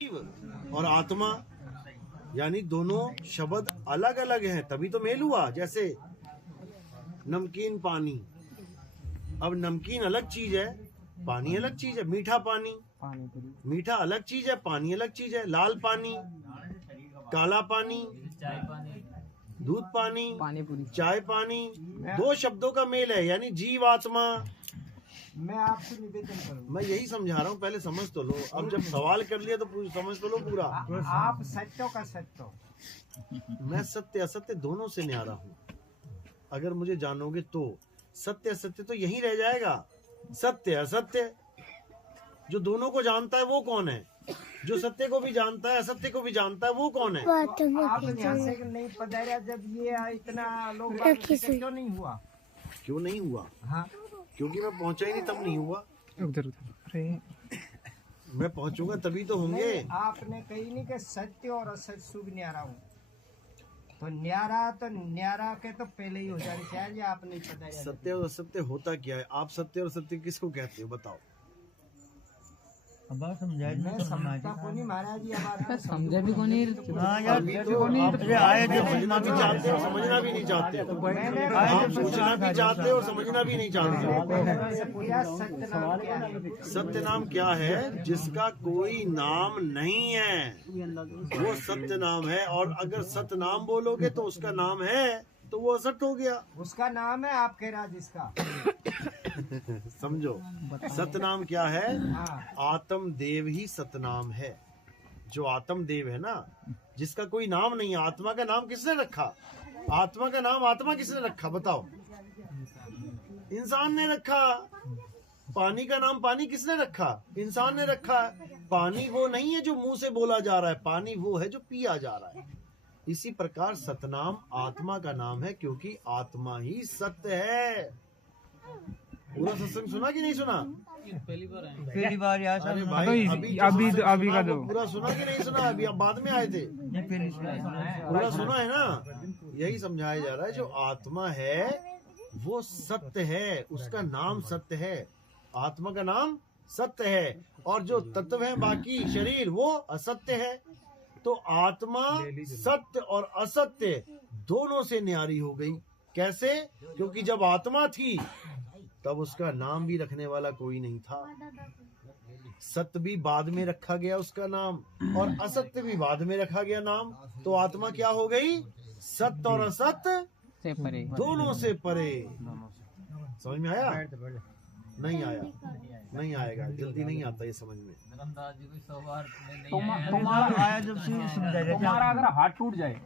और आत्मा, यानी दोनों शब्द अलग अलग हैं, तभी तो मेल हुआ। जैसे नमकीन पानी, अब नमकीन अलग चीज है, पानी अलग चीज है। मीठा पानी, मीठा अलग चीज है, पानी अलग चीज है। लाल पानी, काला पानी, दूध पानी, चाय पानी, दो शब्दों का मेल है, यानी जीव आत्मा। मैं आपसे निवेदन करूंगा, मैं यही समझा रहा हूँ, पहले समझ तो लो। अब जब सवाल कर लिया तो समझ तो लो पूरा। आप सत्यों का सत्य, मैं सत्य असत्य दोनों से न्यारा हूँ। अगर मुझे जानोगे तो सत्य असत्य तो यही रह जाएगा। सत्य असत्य, जो दोनों को जानता है वो कौन है? जो सत्य को भी जानता है असत्य को भी जानता है वो कौन है? आप यहाँ से नहीं पधारा जब ये इतना लोग क्यों नहीं हुआ? क्यों नहीं हुआ? हाँ, क्योंकि मैं पहुंचा ही नहीं, तब नहीं हुआ। मैं पहुंचूंगा तभी तो होंगे। आपने कही नहीं कि सत्य और असत्य शुभ न्यारा हूँ, तो न्यारा के तो पहले ही हो जानी चाहिए। आप नहीं पधारा। सत्य और असत्य होता क्या है? आप सत्य और असत्य किसको कहते हो बताओ? मैं समझता को नहीं महाराज जी, अब समझे भी को नहीं। आए जो समझना भी चाहते हो, समझना भी नहीं चाहते। आप सोचना भी चाहते हो और समझना भी नहीं चाहते। सत्य नाम क्या है? जिसका कोई नाम नहीं है वो सत्य नाम है। और अगर सत्य नाम बोलोगे तो उसका नाम है तो वो असत्य हो गया। उसका नाम है, आप कह रहा जिसका समझो, सतनाम क्या है? हाँ। आत्म देव ही सतनाम है। जो आत्म देव है ना, जिसका कोई नाम नहीं है। आत्मा का नाम किसने रखा? आत्मा का नाम आत्मा किसने रखा बताओ? इंसान ने रखा। पानी का नाम पानी किसने रखा? इंसान ने रखा। पानी वो नहीं है जो मुंह से बोला जा रहा है, पानी वो है जो पिया जा रहा है। इसी प्रकार सतनाम आत्मा का नाम है, क्योंकि आत्मा ही सत्य है। पूरा सत्संग सुना कि नहीं सुना? पहली बार यार। अरे भाई, अभी का दो पूरा सुना कि नहीं सुना? अभी आप बाद में आए थे। पूरा सुना है ना? यही समझाया जा रहा है, जो आत्मा है वो सत्य है, उसका नाम सत्य है। आत्मा का नाम सत्य है, और जो तत्व है बाकी शरीर वो असत्य है। तो आत्मा सत्य और असत्य दोनों से न्यारी हो गई। कैसे? क्योंकि जब आत्मा थी तब उसका नाम भी रखने वाला कोई नहीं था। सत्य भी बाद में रखा गया उसका नाम, और असत्य भी बाद में रखा गया नाम। तो आत्मा क्या हो गई? सत्य और असत्य से परे, दोनों से परे। समझ में आया? नहीं आया? नहीं आएगा, जल्दी नहीं आता ये समझ में। तुम्हारा अगर हाथ टूट जाए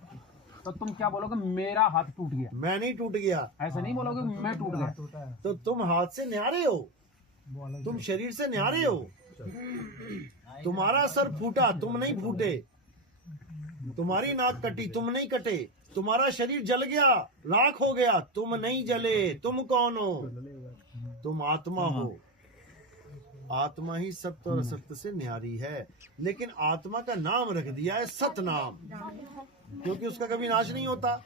तो तुम क्या बोलोगे? मेरा हाथ टूट गया। मैं नहीं टूट गया, ऐसा नहीं बोलोगे मैं टूट गया। तो तुम हाथ से न्यारे हो, तुम शरीर से न्यारे हो। तुम्हारा सर फूटा, तुम नहीं फूटे। तुम्हारी नाक कटी, तुम नहीं कटे। तुम्हारा शरीर जल गया, राख हो गया, तुम नहीं जले। तुम कौन हो? तुम आत्मा हो। आत्मा ही सत्य और असत्य से न्यारी है। लेकिन आत्मा का नाम रख दिया है सतनाम, क्योंकि उसका कभी नाश नहीं होता।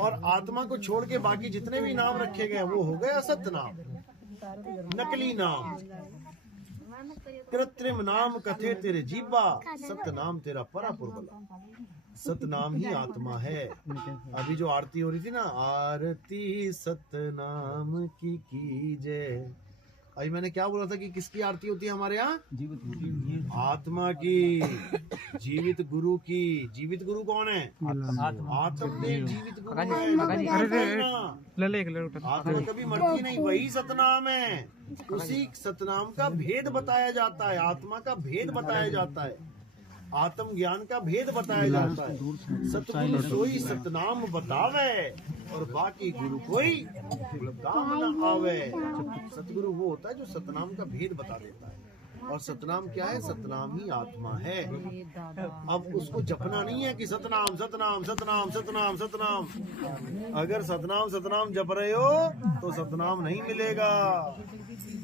और आत्मा को छोड़ के बाकी जितने भी नाम रखे गए वो हो गए असत्य नाम, नकली नाम। कृत्रिम नाम कथे तेरे जीवा, सत्य नाम तेरा परापुरबला। सतनाम ही आत्मा है। अभी जो आरती हो रही थी ना, आरती सतनाम की कीजय। अभी मैंने क्या बोला था कि किसकी आरती होती है हमारे यहाँ? आत्मा की, जीवित गुरु की। जीवित गुरु कौन है? आत्मदेव जीवित गुरु है। आत्मा कभी मरती नहीं, वही सतनाम है। उसी सतनाम का भेद बताया जाता है, आत्मा का भेद बताया जाता है, आत्म ज्ञान का भेद बताया जाता है। सतगुरु सोई सतनाम बतावे, और बाकी गुरु कोई काम न आवे। सतगुरु वो होता है जो सतनाम का भेद बता देता है। और सतनाम क्या है? सतनाम ही आत्मा है। अब उसको जपना नहीं है कि सतनाम सतनाम सतनाम सतनाम सतनाम। अगर सतनाम सतनाम जप रहे हो तो सतनाम नहीं मिलेगा।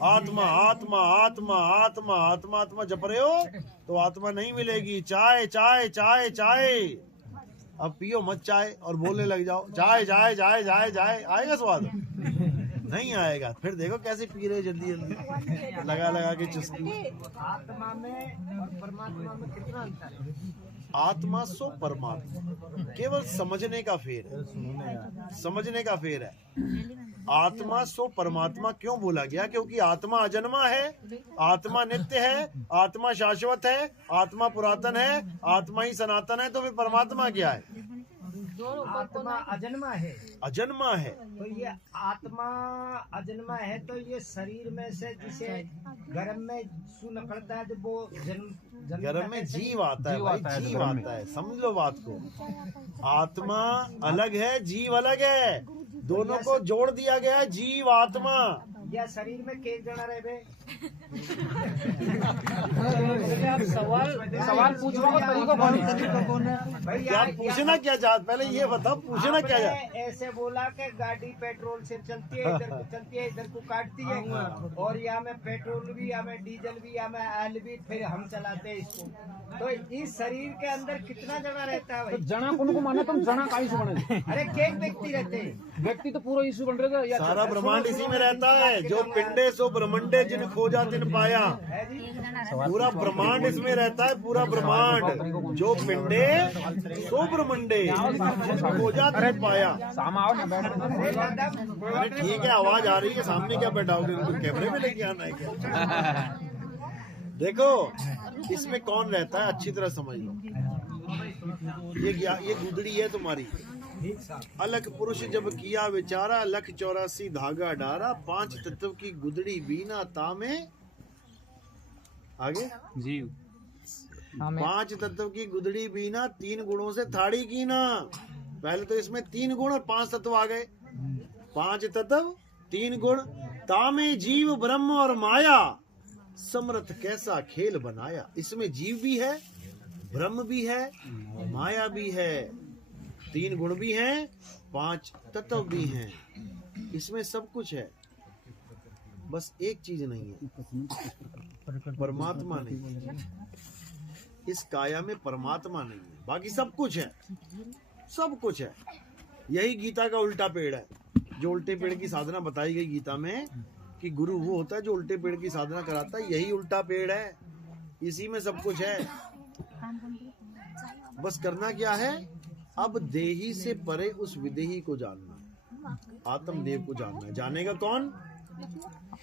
आत्मा आत्मा आत्मा आत्मा आत्मा आत्मा जप रहे हो तो आत्मा नहीं मिलेगी। चाय चाय चाय चाय, अब पियो मत चाय और बोलने लग जाओ चाय चाय चाय चाय चाय, आएगा स्वाद? नहीं आएगा। फिर देखो कैसे पी रहे जल्दी जल्दी लगा लगा के चुस्की। आत्मा में और परमात्मा में कितना अंतर है? आत्मा सो परमात्मा केवल समझने का फेर है, समझने का फेर है। आत्मा सो परमात्मा क्यों बोला गया? क्योंकि आत्मा अजन्मा है, आत्मा नित्य है, आत्मा शाश्वत है, आत्मा पुरातन है, आत्मा ही सनातन है। तो फिर परमात्मा क्या है? आत्मा अजन्मा है, अजन्मा है। तो ये आत्मा अजन्मा है, तो ये शरीर में से जिसे गर्म में सू निकलता है, जब वो जन्म गर्भ में जीव आता है भाई, जीव आता है। समझ लो बात को। आत्मा अलग है, जीव अलग है, दोनों को जोड़ दिया गया है, जीव आत्मा। या शरीर में केक जना रहे बे। सवाल पूछने का तरीका कौन है? भाई क्या पूछना क्या चाहत? पहले ये बताओ पूछना क्या चाहत? आपने ऐसे बोला कि गाड़ी पेट्रोल से चलती है, इधर को चलती है, इधर को काटती है, और या में पेट्रोल भी, या में डीजल भी, या में ऑयल भी, फिर हम चलाते हैं इसको। तो इस शरीर के अंदर कितना जना रहता है तो भाई? जना को माने तुम जना का इशू बने? अरे केक व्यक्ति रहते हैं। व्यक्ति तो पूरा इशू बन रहा है। सारा ब्रह्मांड इसी में रहता है। जो पिंडे सो ब्रह्मंडे जिन खोजा तिन पाया। पूरा ब्रह्मांड इसमें रहता है, पूरा ब्रह्मांड। जो पिंडे सो ब्रह्मंडे जिन खोजा तिन पाया। सामा आओ ना, बैठो। अरे ठीक है, आवाज आ रही है। सामने क्या बैठाओगे? उनको कैमरे में लेके आना है क्या? देखो इसमें कौन रहता है, अच्छी तरह समझ लो। ये गुदड़ी है तुम्हारी। अलग पुरुष जब किया विचारा, लख 84 धागा डारा। 5 तत्व की गुदड़ी बीना तामे। आगे जीव 5 तत्व की गुदड़ी बीना, 3 गुणों से थाड़ी कीना। पहले तो इसमें 3 गुण और 5 तत्व आ गए। 5 तत्व 3 गुण। तामे जीव ब्रह्म और माया, समर्थ कैसा खेल बनाया। इसमें जीव भी है, ब्रह्म भी है, माया भी है, 3 गुण भी हैं, 5 तत्व भी हैं। इसमें सब कुछ है, बस एक चीज नहीं है, परमात्मा नहीं है। इस काया में परमात्मा नहीं है, बाकी सब कुछ है, सब कुछ है। यही गीता का उल्टा पेड़ है। जो उल्टे पेड़ की साधना बताई गई गीता में कि गुरु वो होता है जो उल्टे पेड़ की साधना कराता है, यही उल्टा पेड़ है। इसी में सब कुछ है। बस करना क्या है? अब देही से परे उस विदेही को जानना है, आत्मदेव को जानना है। जानेगा कौन?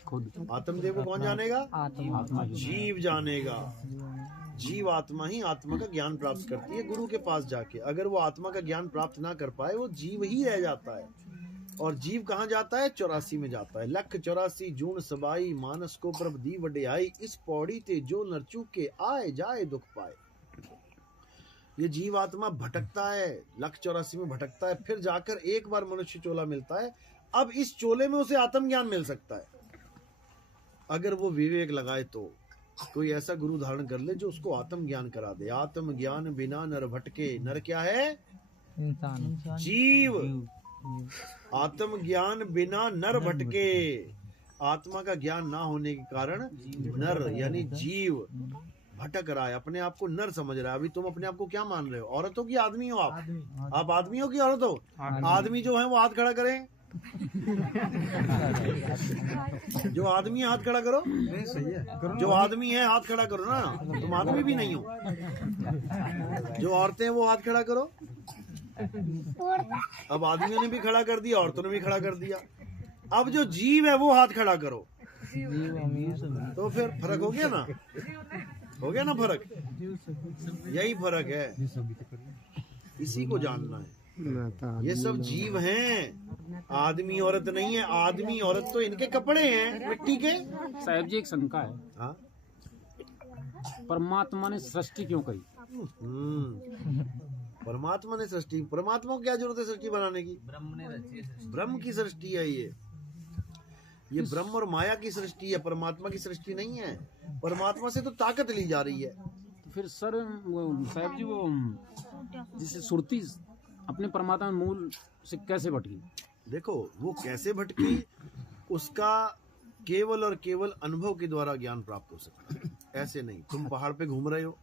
खुद। आत्मदेव को कौन जानेगा? आत्मा जीव जानेगा। जीव आत्मा ही आत्मा का ज्ञान प्राप्त करती है गुरु के पास जाके। अगर वो आत्मा का ज्ञान प्राप्त ना कर पाए, वो जीव ही रह जाता है। और जीव कहाँ जाता है? 84 में जाता है। लख 84 जून सबाई, मानस को प्रभ दी वड्याई। इस पौड़ी ते जो नरचू के आए जाए दुख पाए। ये जीव आत्मा भटकता है, लख 84 में भटकता है, फिर जाकर एक बार मनुष्य चोला मिलता है। अब इस चोले में उसे आत्मज्ञान मिल सकता है अगर वो विवेक लगाए तो। कोई ऐसा गुरु धारण कर ले जो उसको आत्मज्ञान करा दे। आत्मज्ञान बिना नर भटके। नर क्या है? इंसान जीव। आत्मज्ञान बिना नर भटके। आत्मा का ज्ञान ना होने के कारण नर यानी जीव भटक रहा है, अपने आप को नर समझ रहा है। अभी तुम अपने आप को क्या मान रहे हो? औरत हो कि आदमी हो? आप आदमी हो कि औरत हो? आदमी जो है वो हाथ खड़ा करें। जो आदमी है हाथ खड़ा करो। सही है, जो आदमी है हाथ खड़ा करो ना। तुम आदमी भी नहीं हो। जो औरतें हैं वो हाथ खड़ा करो। अब आदमियों ने भी खड़ा कर दिया, औरतों ने भी खड़ा कर दिया। अब जो जीव है वो हाथ खड़ा करो। तो फिर फर्क हो गया ना? हो गया ना फर्क? यही फर्क है, इसी को जानना है। ये सब जीव हैं, आदमी औरत नहीं है। आदमी औरत तो इनके कपड़े हैं मिट्टी के। साहब जी एक शंका है, हाँ? परमात्मा ने सृष्टि क्यों करी? परमात्मा ने सृष्टि, परमात्मा को क्या जरूरत है सृष्टि बनाने की? ब्रह्म की सृष्टि है ये ब्रह्म और माया की सृष्टि है, परमात्मा की सृष्टि नहीं है। परमात्मा से तो ताकत ली जा रही है। तो फिर सर साहब जी वो जिसे सुरती अपने परमात्मा मूल से कैसे भटकी? देखो वो कैसे भटकी, उसका केवल और केवल अनुभव के द्वारा ज्ञान प्राप्त हो सकता है। ऐसे नहीं, तुम पहाड़ पे घूम रहे हो,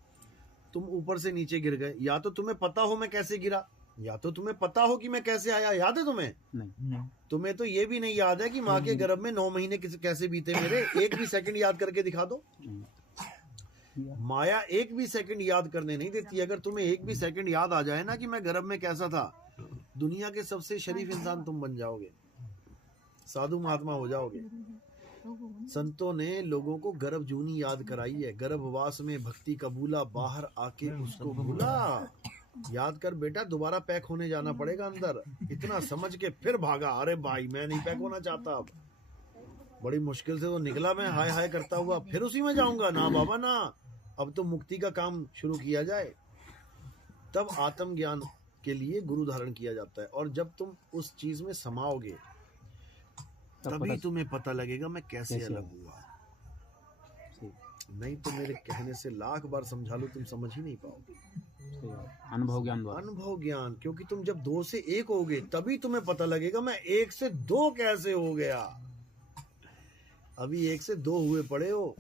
तुम ऊपर से नीचे गिर गए, या तो तुम्हें पता हो मैं कैसे गिरा, या तो तुम्हें पता हो कि मैं कैसे आया, याद है तुम्हें? नहीं। तुम्हें तो ये भी नहीं याद है कि माँ के गर्भ में 9 महीने कैसे बीते मेरे? एक भी सेकंड याद करके दिखा दो। माया एक भी सेकंड याद करने नहीं देती। अगर तुम्हें एक भी सेकंड याद आ जाए ना कि मैं गर्भ में कैसा था, दुनिया के सबसे शरीफ इंसान तुम बन जाओगे, साधु महात्मा हो जाओगे। संतों ने लोगों को गर्भ जूनी याद कराई है। गर्भवास में भक्ति कबूला, बाहर आके उसको भूला। याद कर बेटा, दोबारा पैक होने जाना पड़ेगा अंदर। इतना समझ के फिर भागा, अरे भाई मैं नहीं पैक होना चाहता। अब बड़ी मुश्किल से तो निकला मैं, हाय हाय करता हुआ, फिर उसी में जाऊंगा ना बाबा ना। अब तो मुक्ति का काम शुरू किया जाए। तब आत्मज्ञान के लिए गुरु धारण किया जाता है। और जब तुम उस चीज में समाओगे तभी तुम्हें पता लगेगा मैं कैसे अलग हुआ। नहीं तो मेरे कहने से लाख बार समझा लो, तुम समझ ही नहीं पाओगे। अनुभव ज्ञान द्वारा। अनुभव ज्ञान, क्योंकि तुम जब 2 से 1 होगे तभी तुम्हें पता लगेगा मैं 1 से 2 कैसे हो गया। अभी 1 से 2 हुए पड़े हो,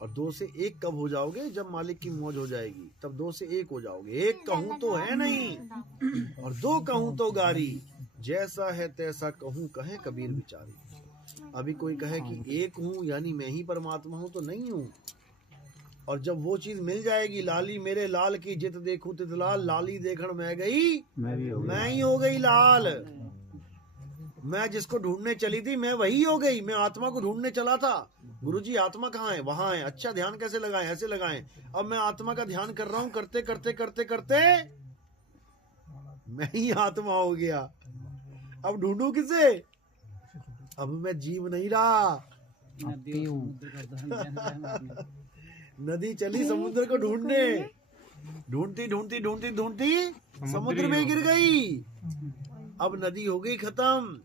और 2 से 1 कब हो जाओगे? जब मालिक की मौज हो जाएगी, तब 2 से 1 हो जाओगे। 1 कहूं तो है नहीं, और 2 कहूं तो गारी, जैसा है तैसा कहूं कहे कबीर बिचारी। अभी कोई कहे कि 1 हूं यानी मैं ही परमात्मा हूं, तो नहीं हूं। और जब वो चीज मिल जाएगी, लाली मेरे लाल की जित देखूं तित लाल, लाली देखण मैं गई, मैं ही हो गई लाल। मैं जिसको ढूंढने चली थी मैं वही हो गई। मैं आत्मा को ढूंढने चला था, गुरुजी आत्मा कहाँ है? वहां है। अच्छा ध्यान कैसे लगाएं? ऐसे लगाएं। अब मैं आत्मा का ध्यान कर रहा हूं, करते करते करते करते मैं ही आत्मा हो गया। अब ढूंढू किसे? अब मैं जीव नहीं रहा। नदी चली समुद्र को ढूंढने, ढूंढती ढूंढती ढूंढती ढूंढती समुद्र में गिर गई। अब नदी हो गई खत्म।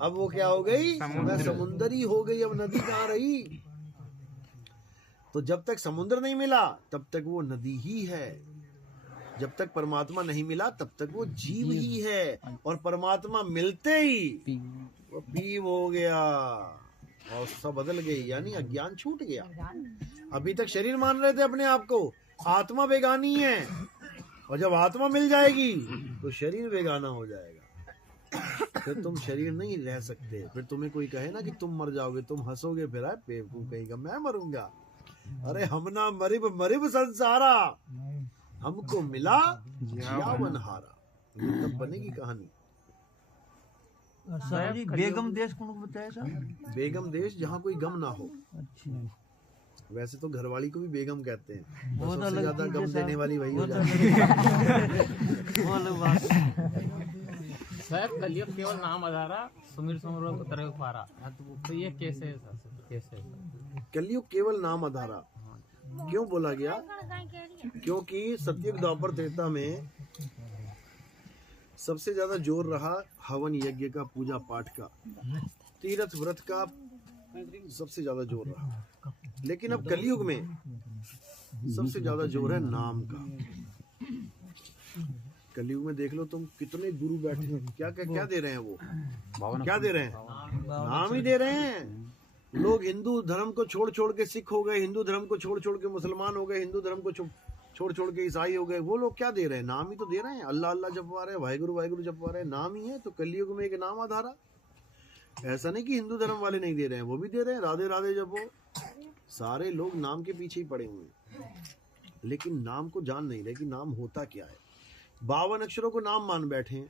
अब वो क्या हो गई? मैं समुंदरी हो गई। अब नदी कहाँ रही? तो जब तक समुद्र नहीं मिला तब तक वो नदी ही है। जब तक परमात्मा नहीं मिला तब तक वो जीव ही है। और परमात्मा मिलते ही वो पीव हो गया, अवस्था बदल गई, यानी अज्ञान छूट गया। अभी तक शरीर मान रहे थे अपने आप को, आत्मा बेगानी है। और जब आत्मा मिल जाएगी तो शरीर बेगाना हो जाएगा। फिर तुम शरीर नहीं रह सकते। फिर तुम्हें कोई कहे ना कि तुम मर जाओगे, तुम हंसोगे, फिर आए बेवकूफ कहेगा मैं मरूंगा। अरे हम ना मरिब मरिब संसारा, हमको मिला यावन हारा। तब बनेगी कहानी। सर जी बेगम देश कौन बताया सर? बेगम देश जहाँ कोई गम ना हो। अच्छा, वैसे तो घरवाली को भी बेगम कहते हैं, वो तो तो सबसे ज्यादा लगती गम है देने वाली वही हो वो तो जाती है। वो अलग बात है। साहब कलियुग केवल नाम आधारा, सुमिर सुमरो उतरे पारा। तो ये कैसे है सर? कैसे है? कलयुग केवल नाम आधारा क्यों बोला गया? क्योंकि सतयुग द्वापर त्रेता में सबसे ज्यादा जोर रहा हवन यज्ञ का, पूजा पाठ का, तीर्थ व्रत का सबसे ज्यादा जोर रहा। लेकिन अब कलयुग में सबसे ज्यादा जोर है नाम का। कलयुग में देख लो तुम, कितने गुरु बैठे हैं, क्या क्या क्या दे रहे हैं वो? क्या दे रहे हैं? नाम ही दे रहे हैं। लोग हिंदू धर्म को छोड़ छोड़ के सिख हो गए, हिंदू धर्म को छोड़ छोड़ के मुसलमान हो गए, हिंदू धर्म को छोड़ छोड़ के ईसाई हो गए। वो लोग क्या दे रहे हैं? नाम ही तो दे रहे हैं। अल्लाह अल्लाह जपवा रहे हैं, वाहिगुरु वाहिगुरु जपवा रहे हैं, नाम ही है। तो कलयुग में एक नाम आधारा। ऐसा नहीं कि हिंदू धर्म वाले नहीं दे रहे हैं, वो भी दे रहे हैं, राधे राधे जपो। सारे लोग नाम के पीछे ही पड़े हुए हैं, लेकिन नाम को जान नहीं रहे कि नाम होता क्या है। 52 अक्षरों को नाम मान बैठे हैं,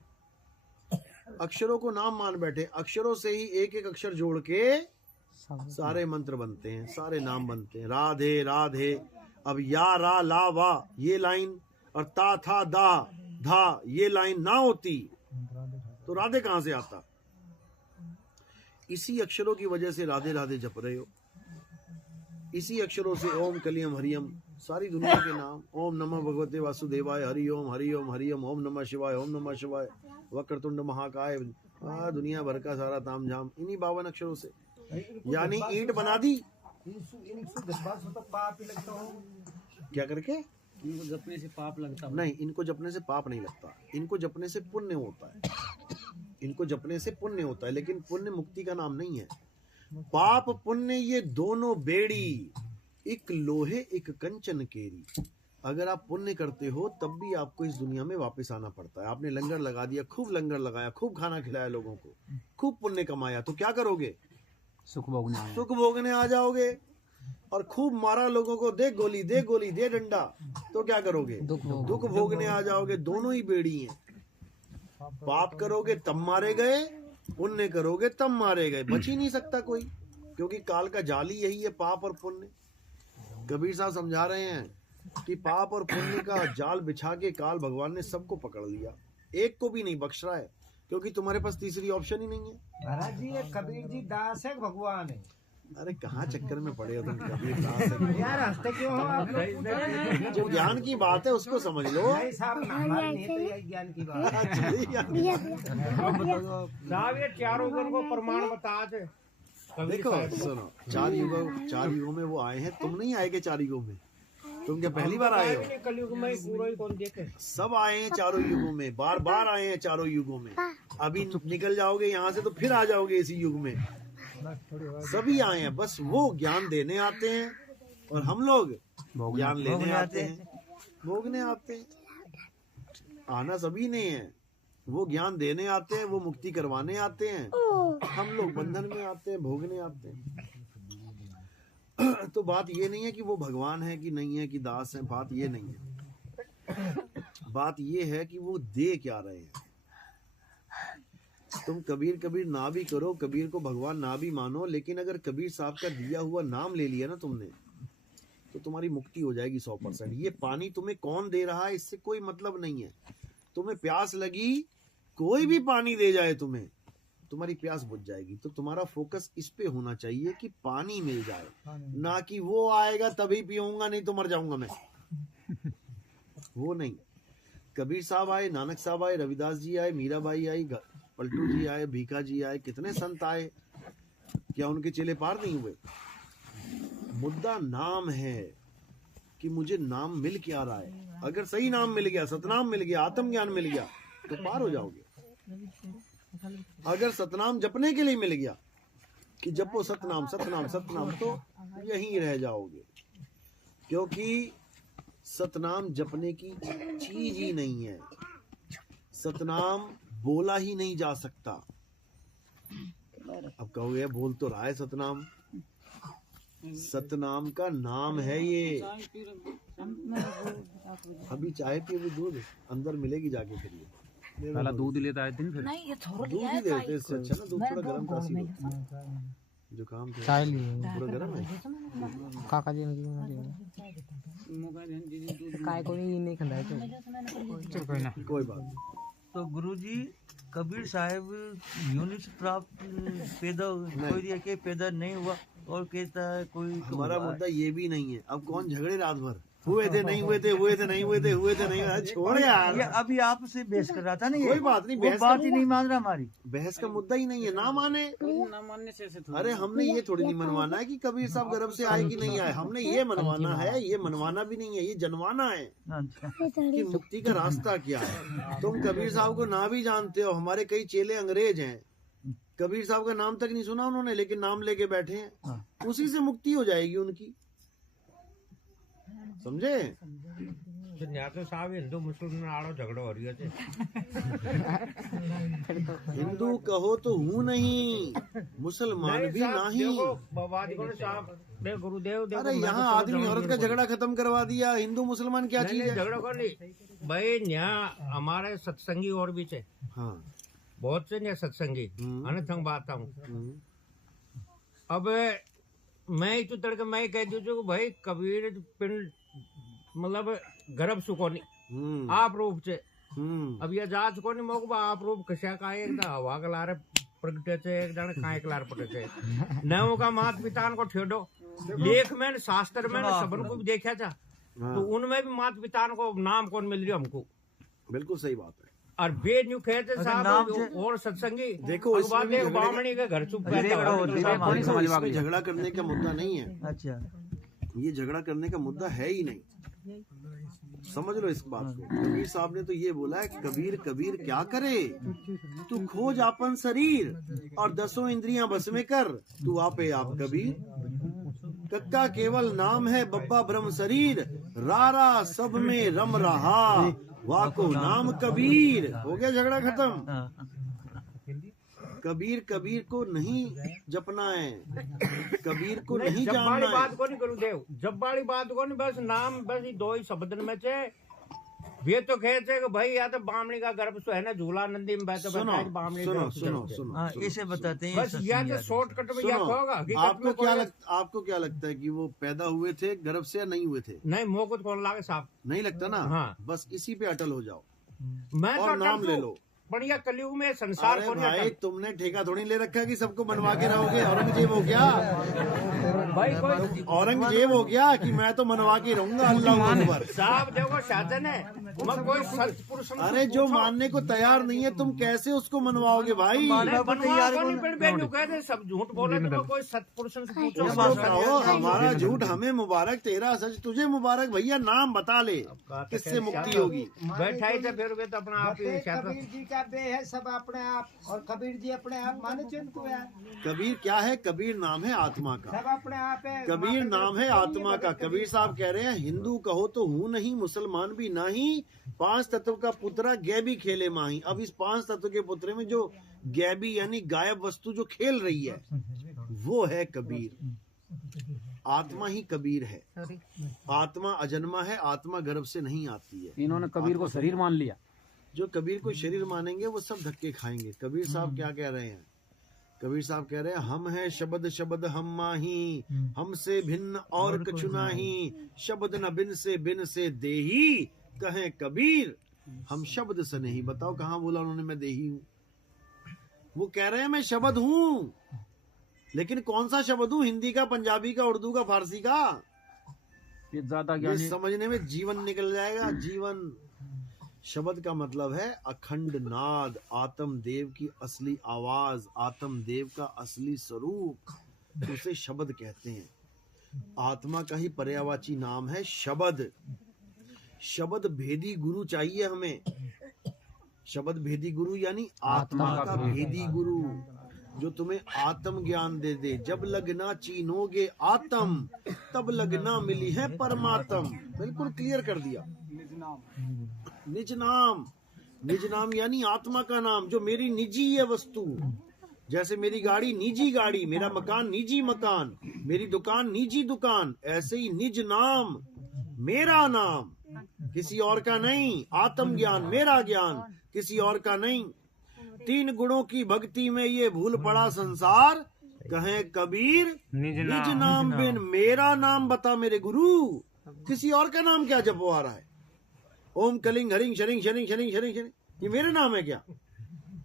अक्षरों को नाम मान बैठे। अक्षरों से ही एक एक अक्षर जोड़ के सारे मंत्र बनते हैं, सारे नाम बनते हैं। राधे राधे। अब या रा ला वा ये लाइन और ता था दा धा ये लाइन ना होती तो राधे कहां से आता? इसी अक्षरों की वजह से राधे राधे जप रहे हो। इसी अक्षरों से ओम कलियम हरियम, सारी दुनिया के नाम। ओम नमः भगवते वासुदेवाय, हरि ओम हरि ओम हरि ओम, ओम नमः शिवाय, ओम नमः शिवाय, वक्रतुंड महाकाय, दुनिया भर का सारा ताम झाम इन्हीं 52 अक्षरों से। यानी ईंट बना दी क्या करके? इनको जपने से पाप लगता है? नहीं, इनको जपने से पाप नहीं लगता, इनको जपने से पुण्य होता है। इनको जपने से पुण्य होता है, लेकिन पुण्य मुक्ति का नाम नहीं है। पाप पुण्य ये दोनों बेड़ी, एक लोहे एक कंचन केरी। अगर आप पुण्य करते हो तब भी आपको इस दुनिया में वापस आना पड़ता है। आपने लंगर लगा दिया, खूब लंगर लगाया, खूब खाना खिलाया लोगों को, खूब पुण्य कमाया, तो क्या करोगे? सुख भोगने आए। सुख भोगने आ जाओगे। और खूब मारा लोगों को, दे गोली दे गोली दे डंडा, तो क्या करोगे? दुख भोगने आ जाओगे। दोनों ही बेड़ी हैं। पाप करोगे तब मारे गए, पुण्य करोगे तब मारे गए। बच ही नहीं सकता कोई, क्योंकि काल का जाल ही यही है, पाप और पुण्य। कबीर साहब समझा रहे हैं कि पाप और पुण्य का जाल बिछा के काल भगवान ने सबको पकड़ लिया, एक को भी नहीं बख्श रहा है, क्योंकि तुम्हारे पास तीसरी ऑप्शन ही नहीं है। महाराज जी, ये कबीर जी दास है, भगवान है। अरे कहाँ चक्कर में पड़े हो तुम? कबीर दास है। यार हंसते क्यों हो आप लोग? जो ज्ञान की बात है उसको समझ लो। नहीं साहब, हमारी नहीं तो ये ज्ञान की बात है। साहब ये चारों गुण को प्रमाण बता दे। देखो सुनो, चार युगों में वो आए हैं, तुम नहीं आएगे चार युगों में। तुम क्या पहली बार आए हो? कलयुग में पूरा ही कौन देखे। सब आए हैं चारों युगों में, बार बार आए हैं चारों युगों में। अभी निकल जाओगे यहाँ से तो फिर आ जाओगे इसी युग में। सभी आए हैं, बस वो ज्ञान देने आते हैं और हम लोग ज्ञान लेने आते हैं, भोगने आते हैं। आना सभी ने है। वो ज्ञान देने आते हैं, वो मुक्ति करवाने आते हैं, हम लोग बंधन में आते हैं, भोगने आते हैं। तो बात ये नहीं है कि वो भगवान है कि नहीं है, कि दास है, बात ये नहीं है। बात ये है कि वो दे क्या रहे हैं। तुम कबीर कबीर ना भी करो, कबीर को भगवान ना भी मानो, लेकिन अगर कबीर साहब का दिया हुआ नाम ले लिया ना तुमने, तो तुम्हारी मुक्ति हो जाएगी 100%। ये पानी तुम्हें कौन दे रहा है इससे कोई मतलब नहीं है। तुम्हें प्यास लगी, कोई भी पानी दे जाए तुम्हें, तुम्हारी प्यास बुझ जाएगी। तो तुम्हारा फोकस इस पे होना चाहिए कि पानी मिल जाए, ना कि वो आएगा तभी पीऊंगा, नहीं तो मर जाऊंगा मैं। वो नहीं। कबीर साहब आए, नानक साहब आए, रविदास जी आए, मीराबाई आई, पलटू जी आए, भीखा जी आए, कितने संत आए, क्या उनके चेले पार नहीं हुए? मुद्दा नाम है कि मुझे नाम मिल क्या रहा है। अगर सही नाम मिल गया, सतनाम मिल गया, आत्मज्ञान मिल गया, तो पार हो जाओगे। अगर सतनाम जपने के लिए मिल गया कि जपो सतनाम सतनाम सतनाम, तो यहीं रह जाओगे, क्योंकि सतनाम जपने की चीज ही नहीं है। सतनाम बोला ही नहीं जा सकता। अब कहोगे बोल तो रहा है सतनाम, सतनाम का नाम है ये। अभी चाय पिए, भी दूध अंदर मिलेगी जाके, फिर ये पहला दूध लेता है दिन, फिर नहीं ये थोड़ा दूध ही देते इससे अच्छा ना। दूध थोड़ा गर्म तासीर होता है। जो काम चाय लिए पूरा गर्म है। काका जी ने काय को नहीं खंदा है तो चल कोई ना। कोई बात नहीं। तो गुरुजी कबीर साहब यूनिट प्राप्त पैदा कोई के पैदा नहीं हुआ और कहता है कोई हमारा मुद्दा ये भी नहीं है। अब कौन झगड़े रात भर, हुए थे नहीं हुए थे, हुए थे नहीं हुए थे, हुए थे नहीं हुए थे, छोड़ यार। ये अभी आपसे बहस कर रहा था ना, ये कोई बात नहीं, वो बहस बात का- ही नहीं मान रहा हमारी। बहस का मुद्दा ही नहीं है, ना माने। ना मानने से ऐसे थोड़ी। अरे हमने ये थोड़ी नहीं मनवाना है कि कबीर साहब गर्भ से आए कि नहीं आए। हमने ये मनवाना है, ये मनवाना भी नहीं है, ये जनवाना है अच्छा कि मुक्ति का रास्ता क्या है। तुम कबीर साहब को ना भी जानते हो, हमारे कई चेले अंग्रेज हैं, कबीर साहब का नाम तक नहीं सुना उन्होंने, लेकिन नाम लेके बैठे हैं। उसी से मुक्ति हो जाएगी उनकी, समझे? तो साहब हिंदू मुसलमान आड़ो झगड़ो हो रही है। हिंदू कहो तो हूँ नहीं, मुसलमान भी नहीं। गुरुदेव देखो, अरे मैं यहाँ तो आदमी औरत का झगड़ा खत्म करवा दिया। हिंदू मुसलमान क्या चीज है? झगड़ो कर ली भाई। यहाँ हमारे सत्संगी और भी थे, हाँ। बहुत से यहाँ सत्संगी अनथंग बात हूँ। अब मैं ही तो तड़के मैं ही कह दू भाई कबीर पिंड मतलब गर्भ सुकोनी आप रूप से अब ये जात को नहीं मोक आप रूप कशा का एक हवा का लारे प्रगटे से एक जन काय के लार पटे से नवों का मात पिता को ठेडो लेख में शास्त्र में सबन को भी देखा था। तो उनमें भी मात पिता को नाम कौन मिल रही हमको? बिल्कुल सही बात है। और बेद न्यू कहते साहब और सत्संगी देखो, इसमें बामणी के घर चुप इसमें झगड़ा करने का मुद्दा नहीं है। अच्छा ये झगड़ा करने का मुद्दा है ही नहीं, समझ लो इस बात को। कबीर साहब ने तो ये बोला है, कबीर कबीर क्या करे, तू खोज आपन शरीर और 10 इंद्रियां बस में कर, तू आपे आप कबीर। कक्का केवल नाम है, बब्बा ब्रह्म शरीर, रारा सब में रम रहा, वाको नाम कबीर। हो गया झगड़ा खत्म। हाँ। कबीर कबीर को नहीं जपना है, कबीर को नहीं, नहीं जब जानना वाली है। बात को नहीं करूँ देव, जब वाली बात को नहीं, बस नाम बस ये दो ही शब्द में से वे तो कहते कि भाई या तो बामणी का गर्भ सो है ना झूला नंदी में बैठे सुनो बैठे बामणी सुनो गर्भ सुनो से। सुनो हाँ, सुनो, इसे बताते हैं। बस या तो शॉर्टकट में या सुनो, होगा हकीकत आपको में क्या कोई- आपको क्या लगता है कि वो पैदा हुए थे गर्भ से या नहीं हुए थे? नहीं मोह को कौन लागे साहब। नहीं लगता ना। हाँ। बस इसी पे अटल हो जाओ मैं और तो नाम डर ले हूँ। लो। बढ़िया कलयुग में संसार अरे को नहीं भाई अटल। तुमने ठेका थोड़ी ले रखा है कि सबको बनवा के रहोगे। औरंगजेब हो क्या? भाई कोई औरंगजेब हो गया कि मैं तो मनवा के रहूंगा अल्लाह अकबर। साहब देखो शासन है मैं कोई सत्पुरुष अरे जो मानने को तैयार नहीं है तुम कैसे उसको मनवाओगे भाई? कहते सब झूठ बोले तो कोई सत्पुरुष से पूछो। उसको कहो हमारा झूठ हमें मुबारक, तेरा सच तुझे मुबारक। भैया नाम बता ले किससे मुक्ति होगी। बैठा ही था फिर वे तो अपना आप ही बते शासन- कबीर जी का बे है सब अपने आप, और कबीर जी अपने आप माने चिंतु यार, कबीर क्या है? कबीर नाम है आत्मा का। सब अपने आप है। कबीर नाम है आत्मा का। कबीर साहब कह रहे हैं हिंदू कहो तो हूँ नहीं, मुसलमान भी नहीं, 5 तत्व का पुत्रा गैबी खेले माही। अब इस 5 तत्व के पुत्र में जो गैबी यानी गायब वस्तु जो खेल रही है वो है कबीर। आत्मा ही कबीर है। आत्मा अजन्मा है, आत्मा गर्भ से नहीं आती है। इन्होंने कबीर को शरीर मान लिया। जो कबीर को शरीर मानेंगे वो सब धक्के खाएंगे। कबीर साहब क्या कह रहे हैं? कबीर साहब कह रहे हैं हम हैं शब्द शब्द हम माही, हमसे भिन्न और कछु नाही, शब्द न बिन से देही, कहें कबीर हम शब्द से नहीं। बताओ कहाँ बोला उन्होंने मैं देही हूँ? वो कह रहे हैं मैं शब्द हूँ, लेकिन कौन सा शब्द हूँ? हिंदी का, पंजाबी का, उर्दू का, फारसी का? ये ज्यादा ये ज्ञानी समझने में जीवन निकल जाएगा। जीवन शब्द का मतलब है अखंड नाद, आत्म देव की असली आवाज, आत्म देव का असली स्वरूप, उसे शब्द कहते हैं। आत्मा का ही पर्यायवाची नाम है शब्द। शब्द भेदी गुरु चाहिए हमें। शब्द भेदी गुरु यानी आत्मा का भेदी गुरु जो तुम्हें आत्म ज्ञान दे दे। जब लगना चीनोगे आत्म, तब लगना मिली है परमात्म। बिल्कुल क्लियर कर दिया। निज नाम, निज नाम यानी आत्मा का नाम जो मेरी निजी है वस्तु। जैसे मेरी गाड़ी निजी गाड़ी, मेरा मकान निजी मकान, मेरी दुकान निजी दुकान, ऐसे ही निज नाम मेरा नाम, किसी और का नहीं। आत्म ज्ञान मेरा ज्ञान, किसी और का नहीं। 3 गुणों की भक्ति में ये भूल पड़ा संसार, कहें कबीर निज नाम बिन मेरा नाम बता मेरे गुरु। किसी और का नाम क्या जपवा रहा है? ओम Kalinga hurrying sharing sharing sharing sharing sharing, ये मेरा नाम है क्या?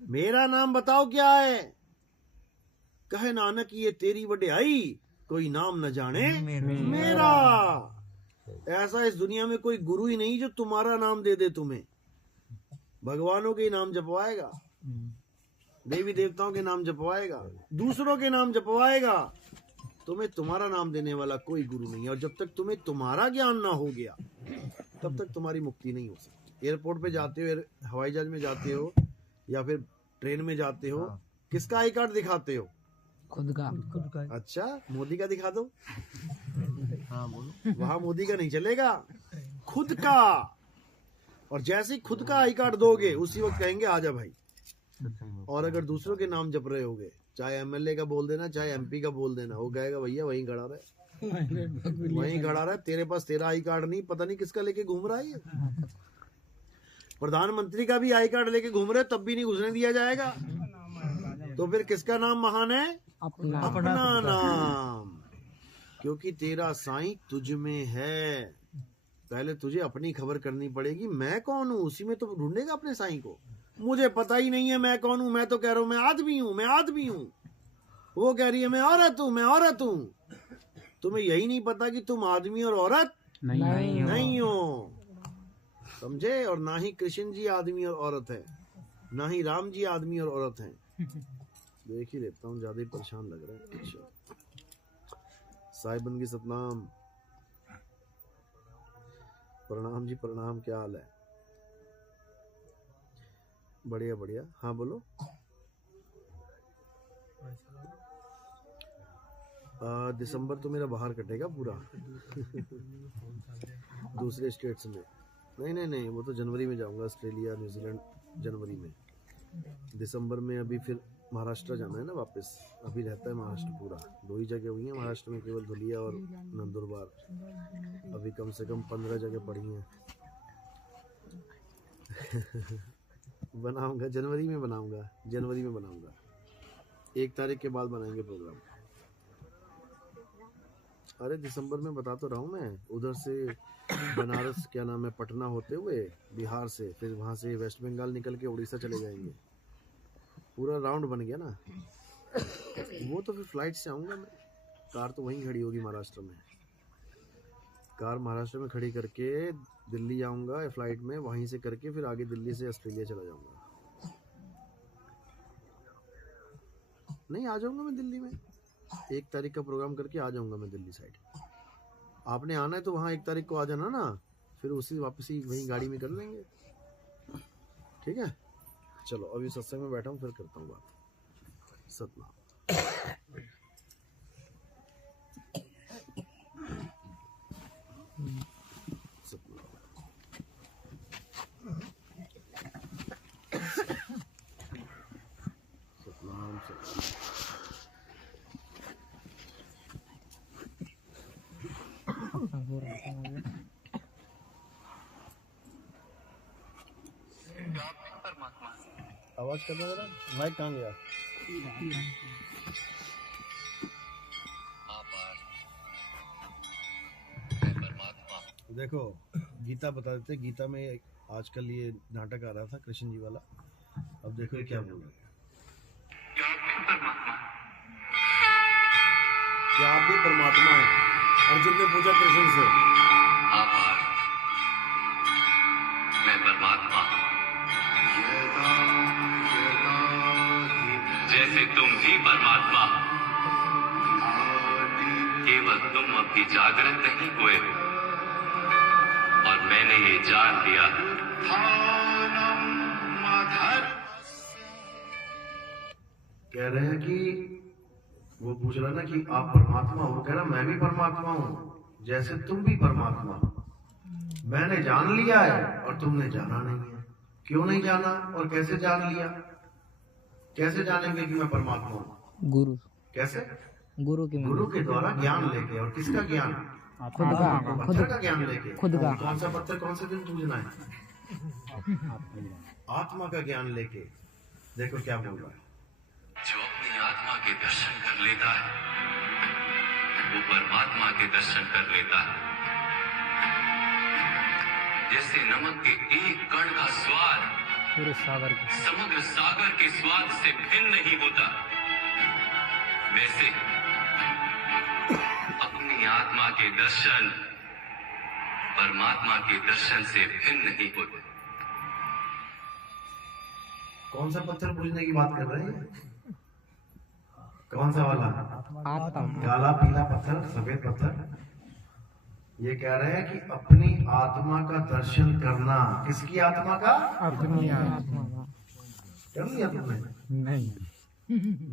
मेरा नाम बताओ क्या है? कहे नानक ये तेरी वड्याई, कोई नाम न जाने मेरा। ऐसा इस दुनिया में कोई गुरु ही नहीं जो तुम्हारा नाम दे दे तुम्हें। भगवानों के नाम जपवाएगा, देवी देवताओं के नाम जपवाएगा, दूसरों के नाम जपवाएगा। तुम्हें तुम्हारा नाम देने वाला कोई गुरु नहीं है। और जब तक तुम्हें तुम्हारा ज्ञान ना हो गया तब तक तुम्हारी मुक्ति नहीं हो सकती। एयरपोर्ट पे जाते हो, हवाई जहाज में जाते हो या फिर ट्रेन में जाते हो, किसका आई कार्ड दिखाते हो? खुद का। अच्छा, मोदी का दिखा दो। हाँ बोलो। वहां मोदी का नहीं चलेगा, खुद का। और जैसे ही खुद का आई कार्ड दोगे उसी वक्त कहेंगे आजा भाई। और अगर दूसरों के नाम जप रहे होगे, चाहे एमएलए का बोल देना, चाहे एमपी का बोल देना, वो कहेगा भैया वहीं खड़ा रहे, वहीं खड़ा रहे, तेरे पास तेरा आई कार्ड नहीं, पता नहीं किसका लेके घूम रहा है ये। प्रधानमंत्री का भी आई कार्ड लेके घूम रहे, तब भी नहीं घुसने दिया जाएगा। तो फिर किसका नाम महान है? अपना नाम। क्योंकि तेरा साईं तुझ में है। पहले तुझे अपनी खबर करनी पड़ेगी, मैं कौन हूँ। उसी में तो ढूंढेगा अपने साईं को। मुझे पता ही नहीं है मैं कौन हूँ, मैं तो कह रहा हूँ मैं आदमी हूँ, मैं आदमी हूँ। वो कह रही है मैं औरत हूँ, मैं औरत हूँ। तुम्हें यही नहीं पता कि तुम आदमी और औरत नहीं हो। समझे? और ना ही कृष्ण जी आदमी और औरत है, ना ही राम जी आदमी और औरत हैं। देख ही लेता हूँ, ज्यादा ही परेशान लग रहा है। अच्छा, साहिबन की सतनाम, प्रणाम जी प्रणाम, क्या हाल है? बढ़िया बढ़िया। हाँ बोलो। दिसंबर तो मेरा बाहर कटेगा पूरा दूसरे स्टेट्स में। नहीं, वो तो जनवरी में जाऊंगा, ऑस्ट्रेलिया न्यूजीलैंड जनवरी में। दिसंबर में अभी फिर महाराष्ट्र जाना है ना वापस। अभी रहता है महाराष्ट्र पूरा, 2 ही जगह हुई हैं महाराष्ट्र में, केवल धुलिया और नंदुरबार। अभी कम से कम 15 जगह पड़ी हैं बनाऊंगा जनवरी में बनाऊंगा 1 तारीख के बाद बनाएंगे प्रोग्राम। अरे दिसंबर में बता तो रहा हूँ मैं, उधर से बनारस क्या नाम है पटना होते हुए बिहार से, फिर वहाँ से वेस्ट बंगाल निकल के उड़ीसा चले जाएंगे। पूरा राउंड बन गया ना। वो तो फिर फ्लाइट से आऊँगा मैं, कार तो वहीं खड़ी होगी महाराष्ट्र में। कार महाराष्ट्र में खड़ी करके दिल्ली आऊँगा फ्लाइट में, वहीं से करके फिर आगे दिल्ली से ऑस्ट्रेलिया चला जाऊँगा। नहीं आ जाऊँगा मैं दिल्ली में, 1 तारीख का प्रोग्राम करके आ जाऊँगा मैं दिल्ली साइड। आपने आना है तो वहाँ 1 तारीख को आ जाना ना, फिर उसी वापसी वहीं गाड़ी में कर लेंगे। ठीक है, चलो अभी सत्संग में बैठा हूँ, फिर करता हूँ बात। सतनाम। आवाज करना जरा, माइक कहाँ गया? देखो गीता बता देते, गीता में आजकल ये नाटक आ रहा था कृष्ण जी वाला। अब देखो ये क्या बोल रहे हैं। क्या आप भी परमात्मा हैं? अर्जुन ने पूछा कृष्ण से। मैं परमात्मा, जैसे तुम भी परमात्मा, केवल तुम अभी जागृत नहीं हुए और मैंने ये जान लिया। कह रहे हैं कि वो पूछ रहा ना कि आप परमात्मा हो, कह रहा मैं भी परमात्मा हूँ जैसे तुम भी परमात्मा। मैंने जान लिया है और तुमने जाना नहीं है। क्यों नहीं जाना और कैसे जान लिया? कैसे जानेंगे कि मैं परमात्मा हूँ? गुरु। कैसे? गुरु के द्वारा ज्ञान लेके। और किसका ज्ञान? पत्थर का ज्ञान लेके। खुद का। कौन सा पत्थर कौन से दिन पूजना है? आत्मा का ज्ञान लेके। देखो क्या बोल रहा है। जो अपनी आत्मा के दर्शन कर लेता है वो परमात्मा के दर्शन कर लेता है। जैसे नमक के एक कण का स्वाद पूरे सागर समग्र सागर के स्वाद से भिन्न नहीं होता, वैसे अपनी आत्मा के दर्शन परमात्मा के दर्शन से भिन्न नहीं होते। कौन सा पत्थर पूजने की बात कर रहे हैं? कौन सा वाला? काला पीला पत्थर, सफेद पत्थर। ये कह रहे हैं कि अपनी आत्मा का दर्शन करना। किसकी आत्मा का? अपनी आत्मा कर लिया तुमने? नहीं।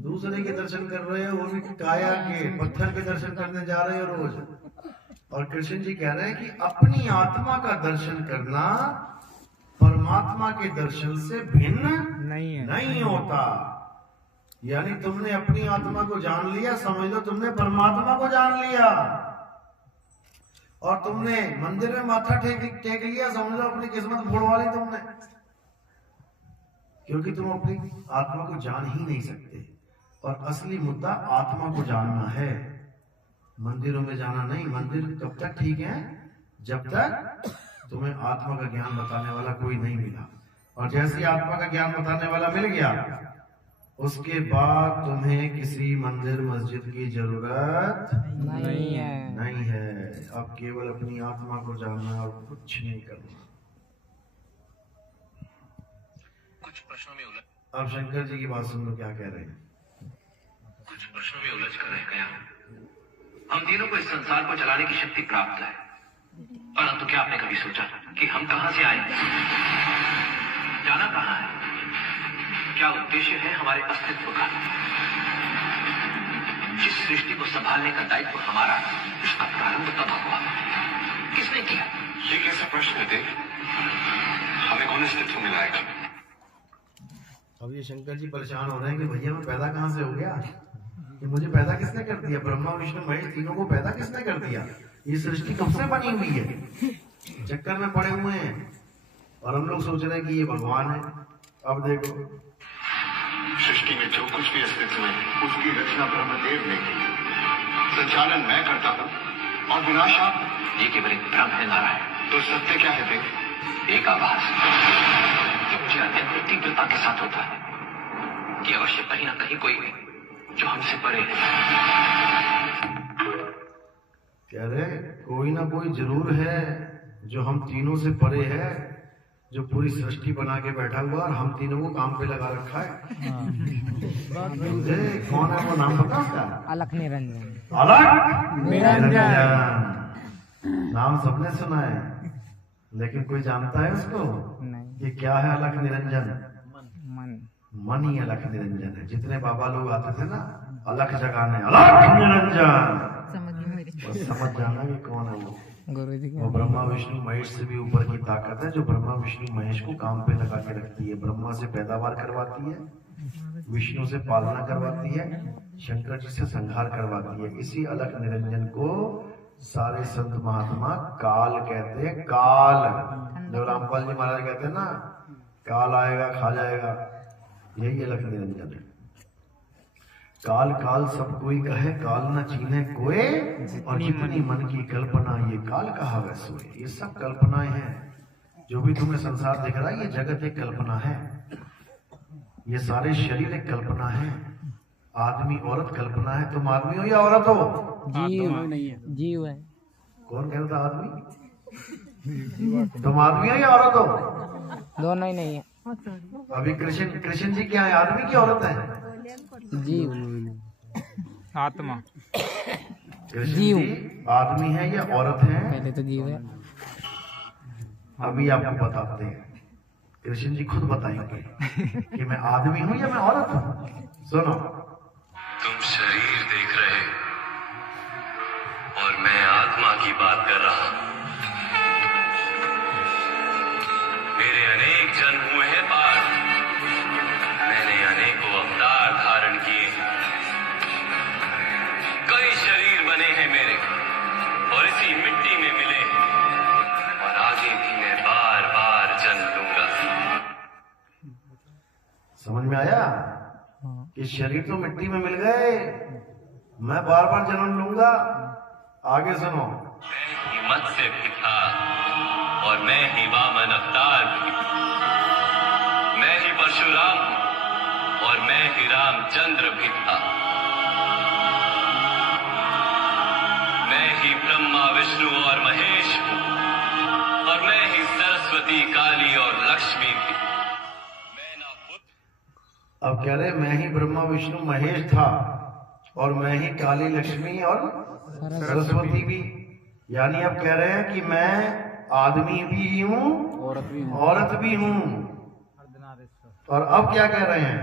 दूसरे के दर्शन कर रहे हो, वो भी काया के, पत्थर के दर्शन करने जा रहे हो रोज। और कृष्ण जी कह रहे हैं कि अपनी आत्मा का दर्शन करना परमात्मा के दर्शन से भिन्न नहीं होता। यानी तुमने अपनी आत्मा को जान लिया, समझ लो तुमने परमात्मा को जान लिया। और तुमने मंदिर में माथा टेक लिया, समझ लो अपनी किस्मत फोड़वा ली तुमने। क्योंकि तुम अपनी आत्मा को जान ही नहीं सकते। और असली मुद्दा आत्मा को जानना है, मंदिरों में जाना नहीं। मंदिर कब तक ठीक है? जब तक तुम्हें आत्मा का ज्ञान बताने वाला कोई नहीं मिला। और जैसे ही आत्मा का ज्ञान बताने वाला मिल गया, उसके बाद तुम्हें किसी मंदिर मस्जिद की जरूरत नहीं है। अब केवल अपनी आत्मा को जानना और कुछ नहीं करना। कुछ प्रश्नों में उलझ अब शंकर जी की बात सुन लो क्या कह रहे हैं। कुछ प्रश्नों में उलझ कर रह गया। हम तीनों को इस संसार को चलाने की शक्ति प्राप्त है, परंतु क्या आपने कभी सोचा कि हम कहां से आए, जाना कहां है, क्या उद्देश्य है हमारे अस्तित्व का? जिस सृष्टि को संभालने का दायित्व हमारा, इसका प्रारंभ तब हुआ। किसने किया? ये कैसा प्रश्न है देव? हमें कौन अस्तित्व में लाएगा? अब ये शंकर जी परेशान हो रहे हैं कि भैया मैं पैदा कहाँ से हो गया, कि मुझे पैदा किसने कर दिया? ब्रह्मा विष्णु महेश तीनों को पैदा किसने कर दिया? ये सृष्टि कब से बनी हुई है? चक्कर में पड़े हुए हैं और हम लोग सोच रहे हैं कि ये भगवान है। अब देखो, सृष्टि में जो कुछ भी अस्तित्व है उसकी रचना ब्रह्मदेव ने की, संचालन मैं करता हूँ और विनाश आप। ये केवल एक भ्रम है नारायण। तो सत्य क्या है देव? एक आभास जो मुझे अत्यंत तीव्रता के साथ होता है कि अवश्य कहीं ना कहीं कोई जो हमसे परे है। कह रहे कोई ना कोई जरूर है जो हम तीनों से परे है, जो पूरी सृष्टि बना के बैठा हुआ और हम तीनों को काम पे लगा रखा है। मुझे कौन है वो नाम पता उसका? अलख निरंजन। अलख निरंजन नाम सबने सुना है, लेकिन कोई जानता है उसको? नहीं। ये क्या है अलख निरंजन? मन। मन ही अलख निरंजन है। जितने बाबा लोग आते थे ना अलख जगाने, अलख निरंजन, समझ जाना कि कौन है वो। गुरु जी वो ब्रह्मा विष्णु महेश से भी ऊपर की ताकत है, जो ब्रह्मा विष्णु महेश को काम पे लगा के रखती है। ब्रह्मा से पैदावार करवाती है, विष्णु से पालना करवाती है, शंकर जी से संहार करवाती है। इसी अलख निरंजन को सारे संत महात्मा काल कहते हैं। काल, जो रामपाल जी महाराज कहते हैं ना, काल आएगा खा जाएगा, यही अलख निरंजन है। काल काल सब कोई कहे, काल न चीन्हे कोई, और जितनी मन की कल्पना ये काल कहा वै सोए। ये सब कल्पनाएं हैं। जो भी तुम्हें संसार दिख रहा है ये जगत एक कल्पना है, ये सारे शरीर एक कल्पना है। आदमी औरत कल्पना है। तुम आदमी हो या औरत हो? जीव नहीं है। जीव है। कौन कह रहा था आदमी? तुम आदमी हो या औरत हो? दोनों ही नहीं है। अभी कृष्ण जी क्या है, आदमी की औरत है? जीव। आत्मा। कृष्ण जीव। जी आदमी है या औरत है? पहले तो जीव है। अभी आपको बताते हैं। कृष्ण जी खुद बताएंगे कि मैं आदमी हूं या मैं औरत हूं। सुनो, तुम शरीर देख रहे और मैं आत्मा की बात कर रहा हूं। मेरे अनेक जन्म हुए हैं पार, मैंने अनेकों अवतार धारण किए, कई शरीर बने हैं मेरे और इसी मिट्टी में मिले, और आगे भी मैं बार बार जन्म लूंगा। समझ में आया? कि शरीर तो मिट्टी में मिल गए, मैं बार बार जन्म लूंगा। आगे सुनो, मैं ही मत्स्य भी था और मैं ही वामन अवतार भी, मैं ही परशुराम और मैं ही रामचंद्र भी था, मैं ही ब्रह्मा विष्णु और महेश हूँ, और मैं ही सरस्वती काली और लक्ष्मी भी। मैं ना बुद्ध। अब कह रहे मैं ही ब्रह्मा विष्णु महेश था और मैं ही काली लक्ष्मी और सरस्वती भी। यानी अब कह रहे हैं कि मैं आदमी भी हूँ, औरत भी हूँ। और अब क्या कह रहे हैं?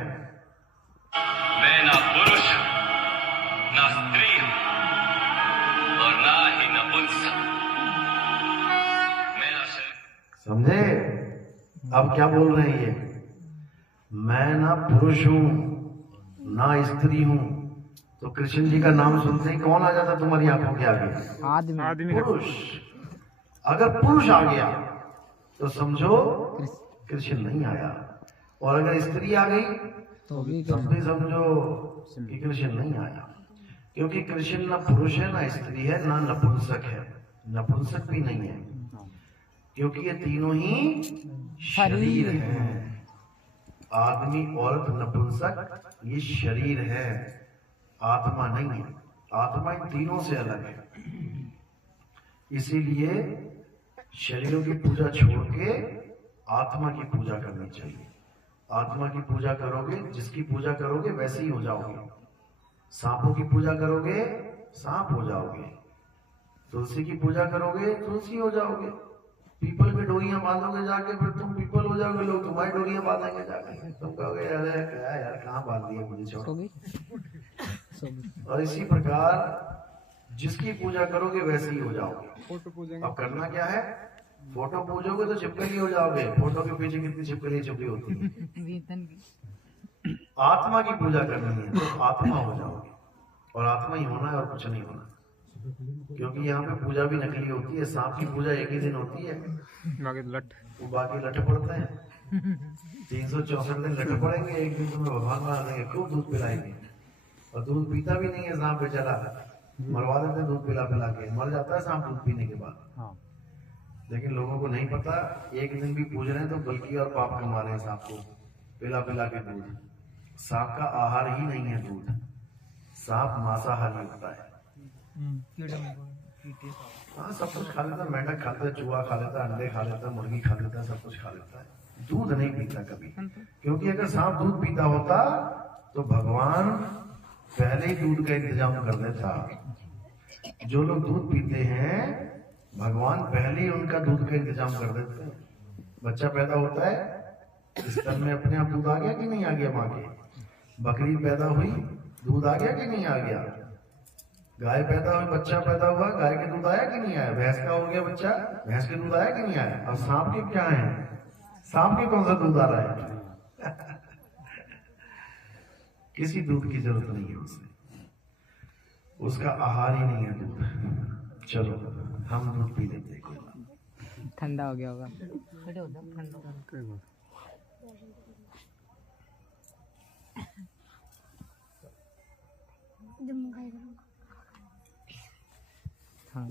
मैं ना पुरुष हूं, ना स्त्री हूं, और ना ही नपुंसक। मैं ना शरीर। समझे? अब क्या बोल रहे हैं ये? मैं ना पुरुष हूँ ना स्त्री हूँ। तो कृष्ण जी का नाम सुनते ही कौन आ जाता तुम्हारी आंखों के आगे? आदमी। पुरुष। अगर पुरुष आ गया तो समझो कृष्ण नहीं आया, और अगर स्त्री आ गई तो भी तब भी समझो कि कृष्ण नहीं आया। क्योंकि कृष्ण ना पुरुष है ना स्त्री है ना नपुंसक है, नपुंसक भी नहीं है, क्योंकि ये तीनों ही शरीर हैं। आदमी, औरत, नपुंसक ये शरीर है, आत्मा नहीं है। आत्मा इन तीनों से अलग है। इसीलिए शरीरों की पूजा छोड़ के आत्मा की पूजा करनी चाहिए। आत्मा की पूजा करोगे, जिसकी पूजा करोगे वैसे ही हो जाओगे। सांपों की पूजा करोगे सांप हो जाओगे, तुलसी की पूजा करोगे तुलसी हो जाओगे, पीपल की डोरियां बांधोगे जाके फिर तुम पीपल हो जाओगे, लोग तुम्हारी डोरियां बांधेंगे जाके। तुम कहोगे अरे क्या यार कहाँ बांध दिए मुझे, छोड़। और इसी प्रकार जिसकी पूजा करोगे वैसे ही हो जाओगे। अब करना क्या है, फोटो पूजोगे तो चिपकली हो जाओगे। फोटो के पीछे कितनी चिपकली छुपी होती है। आत्मा की पूजा करनी है तो आत्मा हो जाओगे, और आत्मा ही होना है और कुछ नहीं होना। क्योंकि यहाँ पे पूजा भी नकली होती है। सांप की पूजा एक ही दिन होती है, वो बाकी लट पड़ते हैं। 364 दिन लट पड़ेंगे, एक दिन तुम्हें भगवान बना देंगे, खूब दूध पिलाएंगे। और दूध पीता भी नहीं है सांप बेचारा, मरवा देते हैं दूध पिला पिला के, मर जाता है सांप दूध पीने के बाद। लेकिन लोगों को नहीं पता, एक दिन भी पूज रहे हैं तो बल्कि और पाप कमा रहे हैं सांप को पिला पिला के दूध। सांप का आहार ही नहीं है दूध, सांप मांसाहारी होता है। हाँ, सब कुछ खा लेता है, मेंढक खाता है, चूहा खा लेता है, अंडे खा लेता है, मुर्गी खा लेता है, सब कुछ खा लेता है। दूध नहीं पीता कभी, क्योंकि अगर सांप दूध पीता होता तो भगवान पहले ही दूध का इंतजाम कर देता। जो लोग दूध पीते हैं भगवान पहले ही उनका दूध का इंतजाम कर देते हैं। बच्चा पैदा होता है, स्तन में अपने आप दूध आ गया कि नहीं आ गया माँ के? बकरी पैदा हुई, दूध आ गया कि नहीं आ गया? गाय पैदा हुई, बच्चा पैदा हुआ, गाय के दूध आया कि नहीं आया? भैंस का हो गया बच्चा, भैंस के दूध आया कि नहीं आया? अब सांप के क्या है, सांप के कौन सा दूध आ रहा है? किसी दूध की जरूरत नहीं है उसे, उसका आहार ही नहीं है दूध। चलो हम दूध पी लेते हैं। ठंडा हो गया होगा। हाँ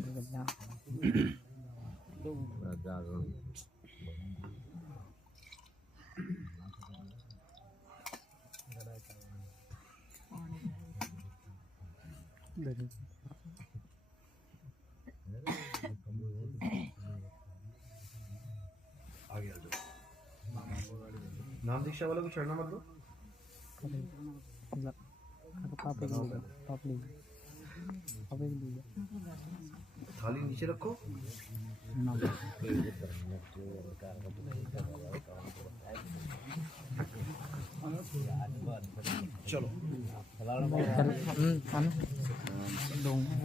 आगे आ जाओ। नाम दीक्षा वालों को चढ़ना मत दो। थाली नीचे रखो। चलो दूंगा।